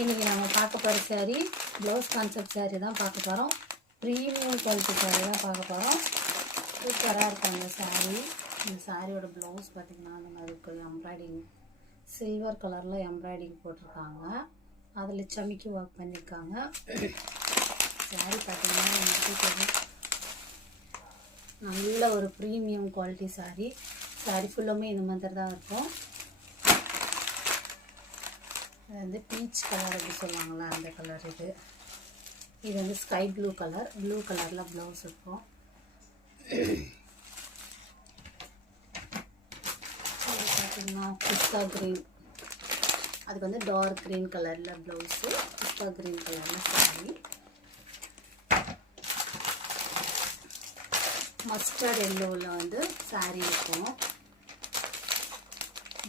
இன்றைக்கி நம்ம பார்க்க போகிற saree ப்ளவுஸ் கான்செப்ட் saree தான் பார்க்க போகிறோம். ப்ரீமியம் குவாலிட்டி saree தான் பார்க்க போகிறோம். சூப்பராக இருக்கும் அந்த saree. இந்த சாரியோட ப்ளவுஸ் பார்த்திங்கன்னா அந்த மாதிரி இருக்குது. எம்ப்ராய்டிங் சில்வர் கலரில் எம்ப்ராய்டிங் போட்டிருக்காங்க. அதில் சமிக்கி ஒர்க் பண்ணியிருக்காங்க. saree பார்த்திங்கன்னா நல்ல ஒரு ப்ரீமியம் குவாலிட்டி saree. saree ஃபுல்லுமே இந்த மாதிரி தான் இருக்கும். இது வந்து பீச் கலர் அப்படி சொல்லுவாங்களா, அந்த கலர். இது வந்து ஸ்கை ப்ளூ கலர். ப்ளூ கலரில் ப்ளவுஸ் இருக்கும். பார்த்தீங்கன்னா பிஸ்தா க்ரீன், அதுக்கு வந்து டார்க் க்ரீன் கலரில் ப்ளவுஸு, பிஸ்தா க்ரீன் கலரில் சாரி. மஸ்டர்ட் எல்லோவில் வந்து சாரீ இருக்கும்.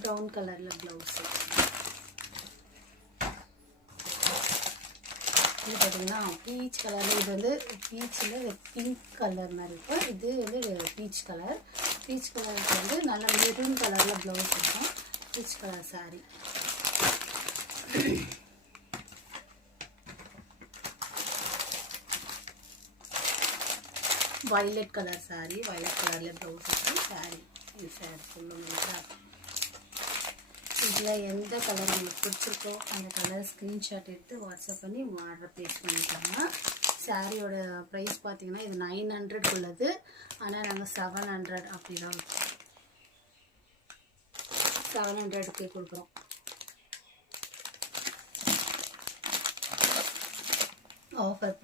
ப்ரௌன் கலரில் ப்ளவுஸு. இது பார்த்திங்கன்னா பீச் கலரில், இது வந்து பீச்சில் பிங்க் கலர் மாதிரி இருக்கும். இது வந்து பீச் கலர். பீச் கலருக்கு வந்து நல்ல மெரூன் கலரில் ப்ளவுஸ் இருக்கும். Peach colour sari. Violet colour sari. Violet கலரில் ப்ளவுஸ் இருக்கும். சாரீ இது சாரீ ஃபுல்லும். இதில் எந்த கலர் உங்களுக்கு பிடிச்சிருக்கோ அந்த கலர் ஸ்க்ரீன்ஷாட் எடுத்து வாட்ஸ்அப் பண்ணி ஆர்டர் ப்ளேஸ் பண்ணிட்டாங்க. சாரியோட ப்ரைஸ் பார்த்தீங்கன்னா இது 900 உள்ளது. ஆனால் நாங்கள் 700 அப்படி தான் 700க்கு கொடுக்குறோம். ஆஃபர்